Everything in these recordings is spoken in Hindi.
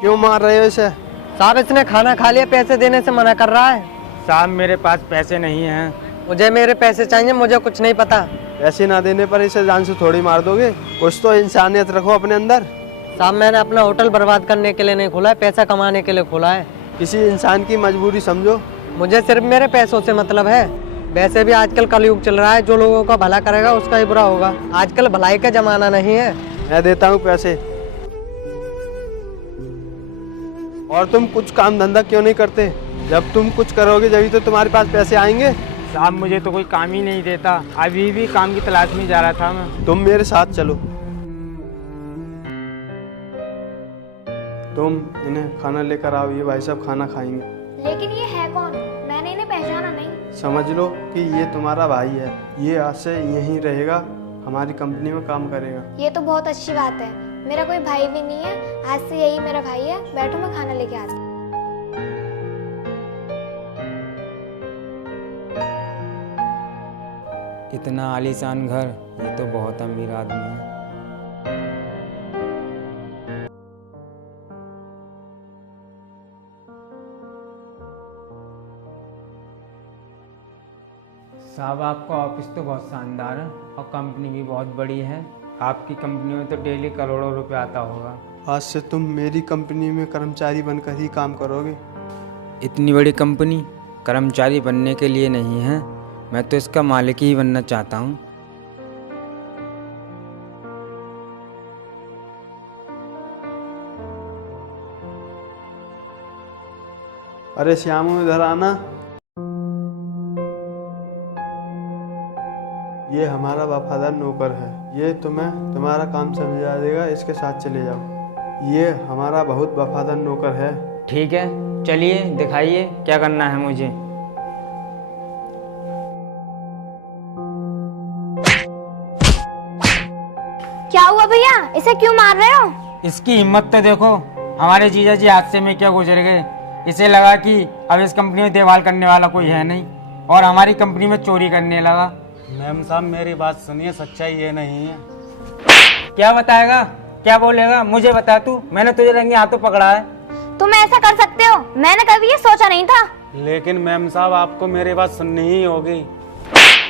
क्यों मार रहे हो इसे? साहब इसने खाना खा लिया, पैसे देने से मना कर रहा है। साहब मेरे पास पैसे नहीं हैं। मुझे मेरे पैसे चाहिए, मुझे कुछ नहीं पता। पैसे ना देने पर इसे जान से थोड़ी मार दोगे? कुछ तो इंसानियत रखो अपने अंदर। साहब मैंने अपना होटल बर्बाद करने के लिए नहीं खोला है, पैसा कमाने के लिए खोला है। किसी इंसान की मजबूरी समझो। मुझे सिर्फ मेरे पैसों से मतलब है। वैसे भी आजकल कलयुग चल रहा है, जो लोगों का भला करेगा उसका ही बुरा होगा। आजकल भलाई का जमाना नहीं है। मैं देता हूँ पैसे। और तुम कुछ काम धंधा क्यों नहीं करते? जब तुम कुछ करोगे जभी तो तुम्हारे पास पैसे आएंगे। साहब मुझे तो कोई काम ही नहीं देता, अभी भी काम की तलाश में जा रहा था मैं। तुम मेरे साथ चलो। तुम इन्हें खाना लेकर आओ, ये भाई साहब खाना खाएंगे। लेकिन ये है कौन? मैंने इन्हें पहचाना नहीं। समझ लो कि ये तुम्हारा भाई है। ये आज से यहीं रहेगा, हमारी कंपनी में काम करेगा। ये तो बहुत अच्छी बात है। मेरा कोई भाई भी नहीं है, आज से यही मेरा भाई है। बैठो मैं खाना लेके आती हूँ। इतना आलीशान घर, ये तो बहुत अमीर आदमी है। साहब आपका ऑफिस तो बहुत शानदार है और कंपनी भी बहुत बड़ी है। आपकी कंपनी में तो डेली करोड़ों रुपए आता होगा। आज से तुम मेरी कंपनी में कर्मचारी बनकर ही काम करोगे। इतनी बड़ी कंपनी कर्मचारी बनने के लिए नहीं है, मैं तो इसका मालिक ही बनना चाहता हूँ। अरे श्यामू इधर आना। ये हमारा वफादार नौकर है। ये तुम्हें तुम्हारा काम समझा देगा, इसके साथ चले जाओ। ये हमारा बहुत वफादार नौकर है। ठीक है, चलिए दिखाइए क्या करना है मुझे। क्या हुआ भैया? इसे क्यों मार रहे हो? इसकी हिम्मत तो देखो, हमारे जीजा जी हादसे में क्या गुजर गए। इसे लगा कि अब इस कंपनी में देखभाल करने वाला कोई है नहीं और हमारी कंपनी में चोरी करने लगा। मैम साहब मेरी बात सुनिए, सच्चाई ये नहीं है। क्या बताएगा, क्या बोलेगा? मुझे बता तू, मैंने तुझे रंगे हाथों पकड़ा है। तुम ऐसा कर सकते हो? मैंने कभी ये सोचा नहीं था। लेकिन मैम साहब आपको मेरी बात सुननी ही होगी।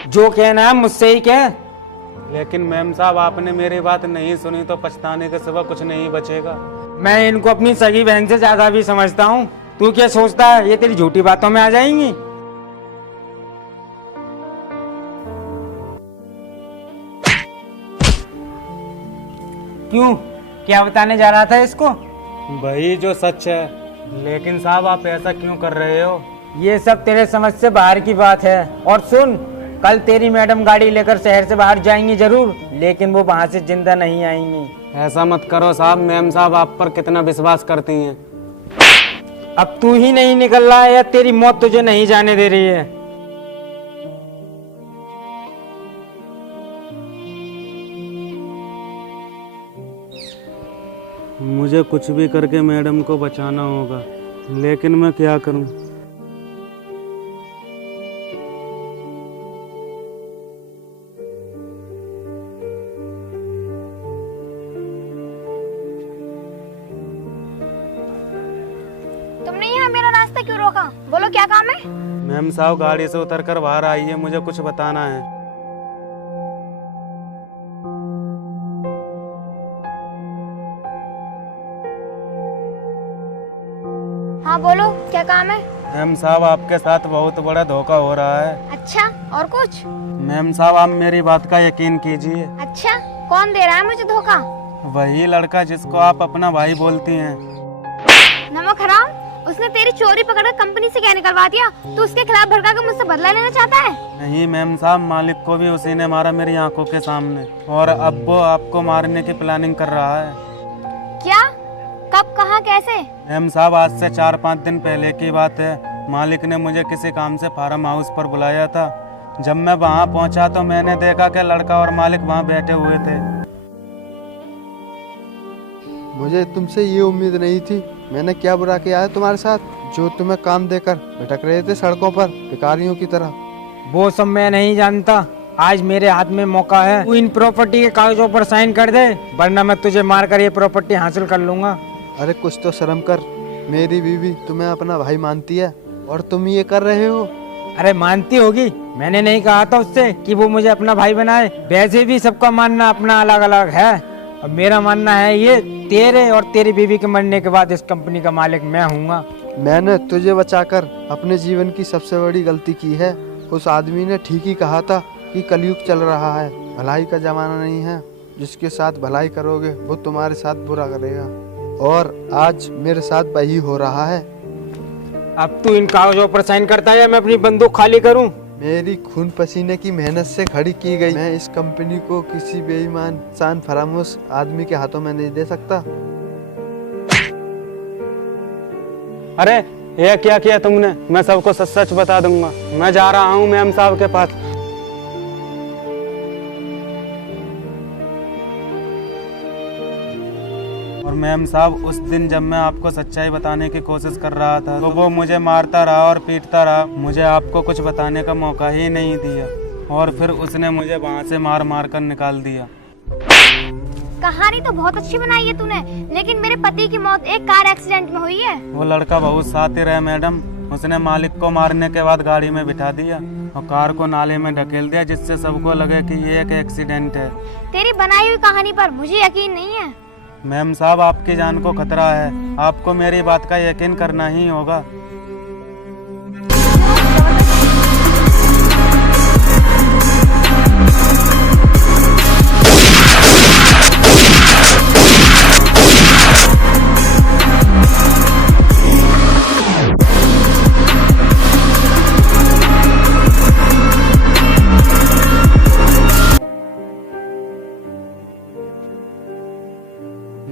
जो कहना है मुझसे ही कह। लेकिन मैम साहब आपने मेरी बात नहीं सुनी तो पछताने के सिवा कुछ नहीं बचेगा। मैं इनको अपनी सगी बहन से ज्यादा भी समझता हूँ। तू क्या सोचता है ये तेरी झूठी बातों में आ जाएंगी? क्यों, क्या बताने जा रहा था इसको? वही जो सच है। लेकिन साहब आप ऐसा क्यों कर रहे हो? ये सब तेरे समझ से बाहर की बात है। और सुन, कल तेरी मैडम गाड़ी लेकर शहर से बाहर जाएंगी जरूर, लेकिन वो वहां से जिंदा नहीं आएंगी। ऐसा मत करो साहब, मैम साहब आप पर कितना विश्वास करती हैं। अब तू ही नहीं निकल रहा है या तेरी मौत तुझे नहीं जाने दे रही है? मुझे कुछ भी करके मैडम को बचाना होगा, लेकिन मैं क्या करूं? तुमने यहाँ मेरा रास्ता क्यों रोका? बोलो क्या काम है? मैम साहब गाड़ी से उतरकर बाहर आइए, मुझे कुछ बताना है। हाँ बोलो क्या काम है? मैम साहब आपके साथ बहुत बड़ा धोखा हो रहा है। अच्छा, और कुछ? मैम साहब आप मेरी बात का यकीन कीजिए। अच्छा, कौन दे रहा है मुझे धोखा? वही लड़का जिसको आप अपना भाई बोलती हैं। नमक हराम, उसने तेरी चोरी पकड़कर कंपनी से क्या निकलवा दिया? तू उसके खिलाफ भड़का कर मुझसे बदला लेना चाहता है? नहीं मैम साहब, मालिक को भी उसी ने मारा मेरी आंखों के सामने, और अब वो आपको मारने की प्लानिंग कर रहा है। क्या? कब, कहाँ, कैसे? मैम साहब आज से 4-5 दिन पहले की बात है। मालिक ने मुझे किसी काम से फार्म हाउस पर बुलाया था। जब मैं वहाँ पहुँचा तो मैंने देखा कि लड़का और मालिक वहाँ बैठे हुए थे। मुझे तुमसे ये उम्मीद नहीं थी। मैंने क्या बुरा किया है तुम्हारे साथ, जो तुम्हें काम देकर भटक रहे थे सड़कों पर भिखारियों की तरह? वो सब मैं नहीं जानता। आज मेरे हाथ में मौका है, तू इन प्रॉपर्टी के कागजों पर साइन कर दे, वरना मैं तुझे मारकर ये प्रॉपर्टी हासिल कर लूंगा। अरे कुछ तो शर्म कर। मेरी बीवी तुम्हें अपना भाई मानती है और तुम ये कर रहे हो। अरे मानती होगी, मैंने नहीं कहा था उससे कि वो मुझे अपना भाई बनाए। वैसे भी सबका मानना अपना अलग अलग है, और मेरा मानना है ये तेरे और तेरी बीवी के मरने के बाद इस कंपनी का मालिक मैं हूँगा। मैंने तुझे बचाकर अपने जीवन की सबसे बड़ी गलती की है। उस आदमी ने ठीक ही कहा था कि कलयुग चल रहा है, भलाई का जमाना नहीं है। जिसके साथ भलाई करोगे वो तुम्हारे साथ बुरा करेगा, और आज मेरे साथ वही हो रहा है। अब तू इन कागजों पर साइन करता है या मैं अपनी बंदूक खाली करूं? मेरी खून पसीने की मेहनत से खड़ी की गई मैं इस कंपनी को किसी बेईमान इंसान फरामोश आदमी के हाथों में नहीं दे सकता। अरे ये क्या किया तुमने? मैं सबको सच सच बता दूंगा। मैं जा रहा हूँ मैम साहब के पास। और मैम साहब, उस दिन जब मैं आपको सच्चाई बताने की कोशिश कर रहा था तो वो मुझे मारता रहा और पीटता रहा। मुझे आपको कुछ बताने का मौका ही नहीं दिया, और फिर उसने मुझे वहाँ से मार मार कर निकाल दिया। कहानी तो बहुत अच्छी बनाई है तूने, लेकिन मेरे पति की मौत एक कार एक्सीडेंट में हुई है। वो लड़का बहुत शातिर है मैडम। उसने मालिक को मारने के बाद गाड़ी में बिठा दिया और कार को नाले में ढकेल दिया, जिससे सबको लगे कि ये एक एक्सीडेंट है। तेरी बनाई हुई कहानी पर मुझे यकीन नहीं है। मैम साहब, आपकी जान को खतरा है, आपको मेरी बात का यकीन करना ही होगा।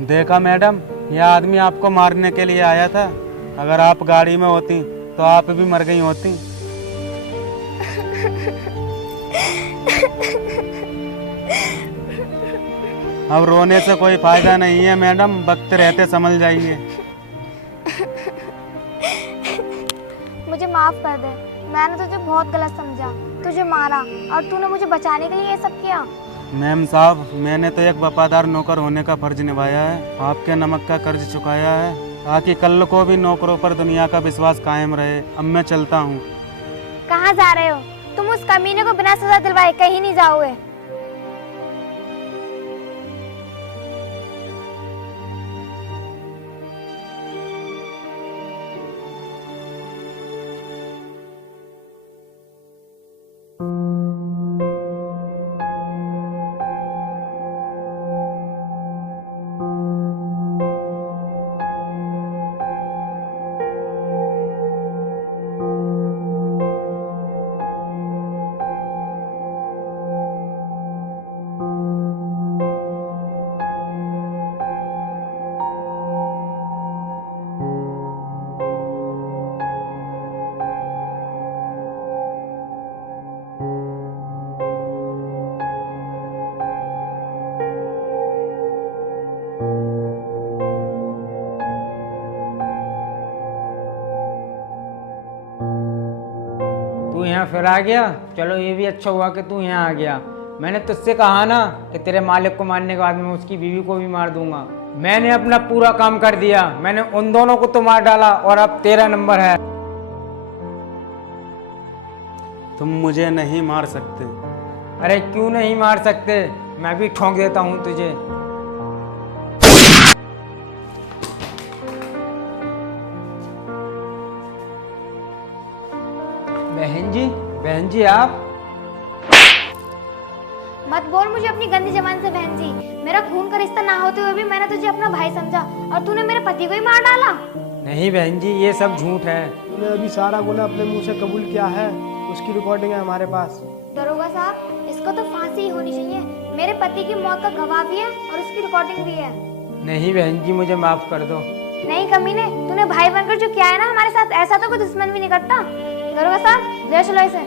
देखा मैडम, यह आदमी आपको मारने के लिए आया था। अगर आप गाड़ी में होती तो आप भी मर गई होती। अब रोने से कोई फायदा नहीं है मैडम, वक्त रहते समझ जाइए। मुझे माफ कर दे, मैंने तुझे बहुत गलत समझा, तुझे मारा और तूने मुझे बचाने के लिए ये सब किया। मैम साहब, मैंने तो एक वफादार नौकर होने का फर्ज निभाया है, आपके नमक का कर्ज चुकाया है, ताकि कल को भी नौकरों पर दुनिया का विश्वास कायम रहे। अब मैं चलता हूँ। कहाँ जा रहे हो? तुम उस कमीने को बिना सजा दिलवाए कहीं नहीं जाओगे। तू यहाँ फिर आ गया, चलो ये भी अच्छा हुआ कि तू यहाँ आ गया। मैंने तुझसे कहा ना कि तेरे मालिक को मारने के बाद मैं उसकी बीवी को भी मार दूंगा। मैंने अपना पूरा काम कर दिया, मैंने उन दोनों को तो मार डाला और अब तेरा नंबर है। तुम मुझे नहीं मार सकते। अरे क्यों नहीं मार सकते, मैं भी ठोक देता हूँ तुझे। बहन जी आप मत बोल मुझे अपनी गंदी जबान से बहन जी। मेरा खून का रिश्ता ना होते हुए भी मैंने तुझे अपना भाई समझा और तूने मेरे पति को ही मार डाला। नहीं बहन जी, ये सब झूठ है। तूने अभी सारा गुनाह अपने मुंह से कबूल किया है, उसकी रिकॉर्डिंग है हमारे पास। दरोगा साहब, इसको तो फांसी ही होनी चाहिए। मेरे पति की मौत का गवाह भी है और उसकी रिकॉर्डिंग भी है। नहीं बहन जी, मुझे माफ कर दो। नहीं कमीने, तूने भाई बनकर जो किया है ना हमारे साथ, ऐसा तो कोई दुश्मन भी नहीं करता। दरोगा साहब, ले चलो इसे।